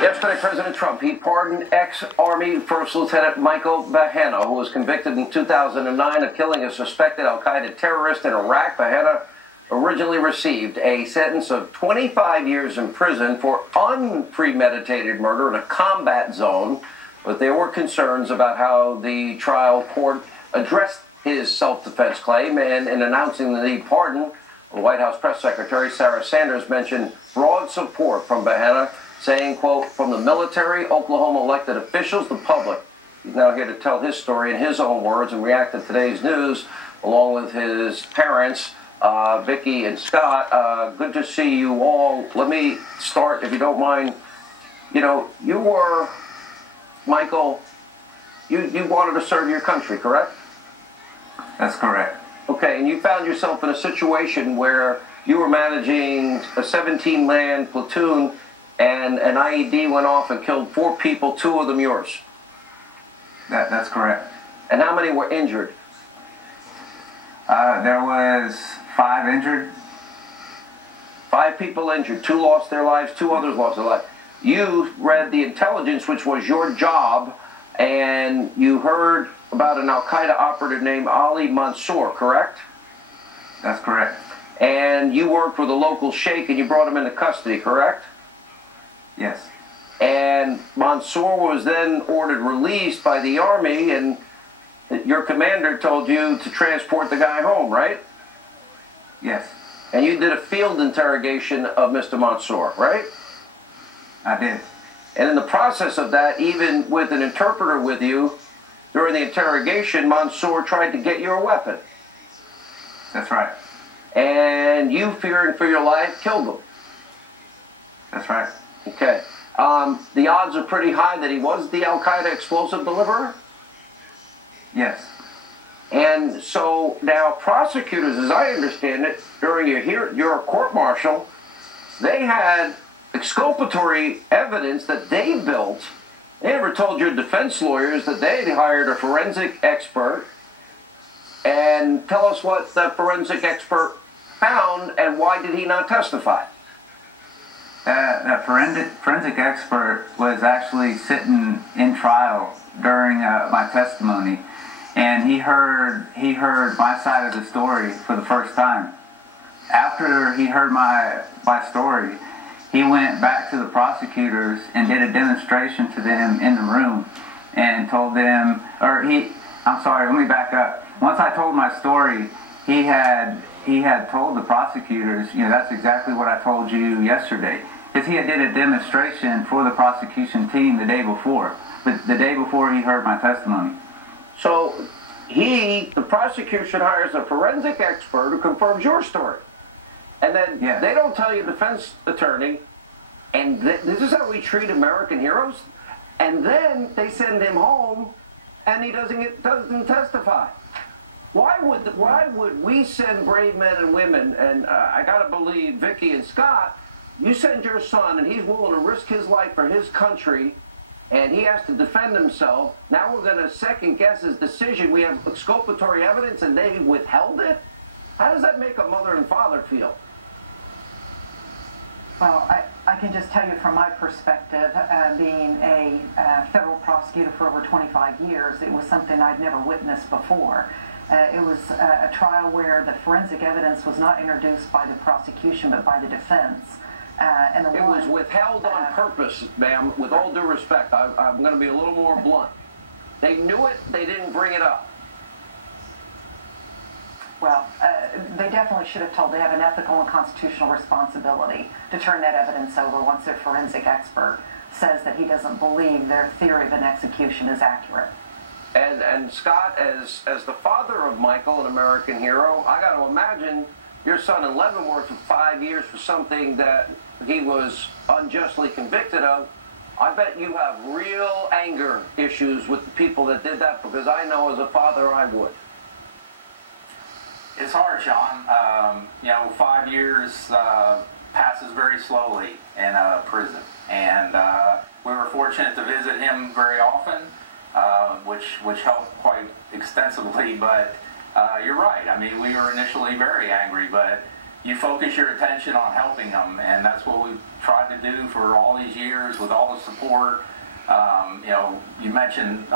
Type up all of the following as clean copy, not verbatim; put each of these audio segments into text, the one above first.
Yesterday, President Trump, he pardoned ex-Army First Lieutenant Michael Bahena, who was convicted in 2009 of killing a suspected al-Qaeda terrorist in Iraq. Bahena originally received a sentence of 25 years in prison for unpremeditated murder in a combat zone, but there were concerns about how the trial court addressed his self-defense claim, and in announcing the pardon, the White House press secretary Sarah Sanders mentioned broad support from Bahena, saying, quote, from the military, Oklahoma elected officials, the public. He's now here to tell his story in his own words and react to today's news, along with his parents, Vicki and Scott. Good to see you all. Let me start, if you don't mind. You know, you were, Michael, you wanted to serve your country, correct? That's correct. Okay, and you found yourself in a situation where you were managing a 17-man platoon and an IED went off and killed 4 people, 2 of them yours. That's correct. And how many were injured? There was 5 injured. 5 people injured. 2 lost their lives. 2 others lost their lives. You read the intelligence, which was your job, and you heard about an al-Qaeda operative named Ali Mansour, correct? That's correct. And you worked with a local sheikh and you brought him into custody, correct? Yes. And Mansour was then ordered released by the Army, and your commander told you to transport the guy home, right? Yes. And you did a field interrogation of Mr. Mansour, right? I did. And in the process of that, even with an interpreter with you, during the interrogation, Mansour tried to get your weapon. That's right. And you, fearing for your life, killed him. That's right. Okay. The odds are pretty high that he was the al-Qaeda explosive deliverer? Yes. And so now prosecutors, as I understand it, during your court-martial, they had exculpatory evidence that they built. They never told your defense lawyers that they had hired a forensic expert. And tell us what the forensic expert found and why did he not testify? That forensic expert was actually sitting in trial during my testimony, and he heard my side of the story for the first time. After he heard my story, he went back to the prosecutors and did a demonstration to them in the room and told them, I'm sorry, let me back up. Once I told my story, he had told the prosecutors, you know, that's exactly what I told you yesterday. Because he had did a demonstration for the prosecution team the day before, but the day before he heard my testimony. So the prosecution hires a forensic expert who confirms your story. And then they don't tell you defense attorney, and this is how we treat American heroes. And then they send him home, and he doesn't testify. Why would we send brave men and women? And I got to believe Vicki and Scott. You send your son, and he's willing to risk his life for his country, and he has to defend himself. Now we're going to second guess his decision. We have exculpatory evidence, and they withheld it. How does that make a mother and father feel? Well, I can just tell you from my perspective, being a federal prosecutor for over 25 years, it was something I'd never witnessed before. It was a trial where the forensic evidence was not introduced by the prosecution, but by the defense. It was withheld on purpose, ma'am, with all due respect. I'm going to be a little more blunt. They knew it, they didn't bring it up. Well, they definitely should have told. They have an ethical and constitutional responsibility to turn that evidence over once their forensic expert says that he doesn't believe their theory of an execution is accurate. And Scott, as the father of Michael, an American hero, I got to imagine your son in Leavenworth for 5 years for something that he was unjustly convicted of. I bet you have real anger issues with the people that did that, because I know as a father I would. It's hard, Sean. 5 years passes very slowly in prison, and we were fortunate to visit him very often, which helped quite extensively. But you're right. I mean, we were initially very angry, but you focus your attention on helping them, and that's what we've tried to do for all these years with all the support. You mentioned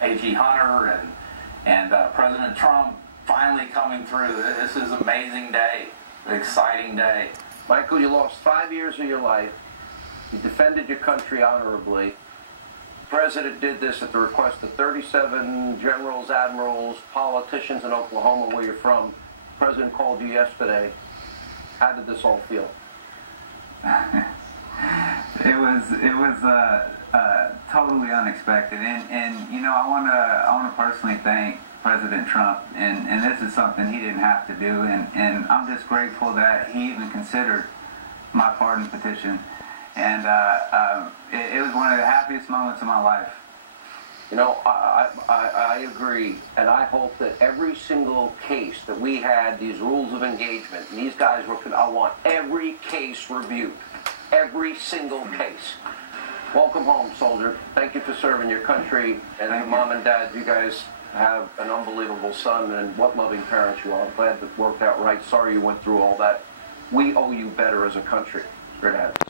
A.G. Hunter and President Trump finally coming through. This is an amazing day, an exciting day. Michael, you lost 5 years of your life. You defended your country honorably. The president did this at the request of 37 generals, admirals, politicians in Oklahoma, where you're from. The president called you yesterday. How did this all feel? It was totally unexpected, and I want to personally thank President Trump, and this is something he didn't have to do, and I'm just grateful that he even considered my pardon petition, and it was one of the happiest moments of my life. I agree, and I hope that every single case that we had, these rules of engagement, and these guys I want every case reviewed. Every single case. Welcome home, soldier. Thank you for serving your country, and your mom and dad, you guys have an unbelievable son, and what loving parents you are. I'm glad it worked out right. Sorry you went through all that. We owe you better as a country. Great to have you.